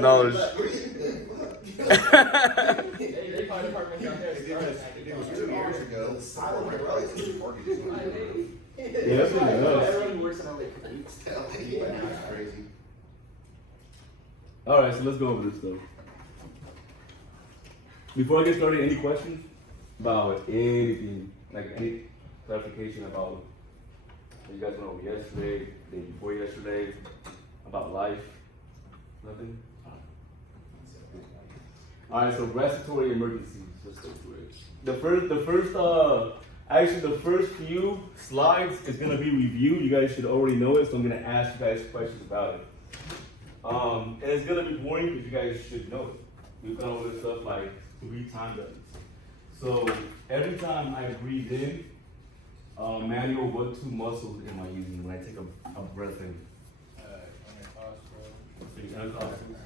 the knowledge. They call department down there. It was 2 years ago. Yeah, that's what it does. Everyone works in LA. That's crazy. Alright, so let's go over this stuff. Before I get started, any questions about anything? Like any clarification about what you guys went over yesterday, the day before yesterday, about life? Nothing? Alright, so respiratory emergencies. Let's go through it. Actually the first few slides is gonna be reviewed. You guys should already know it, so I'm gonna ask you guys questions about it. And it's gonna be boring because you guys should know it. We've gone over this stuff like 3 times. So every time I breathe in, manual, what 2 muscles am I using when I take a breath in? Intercostals.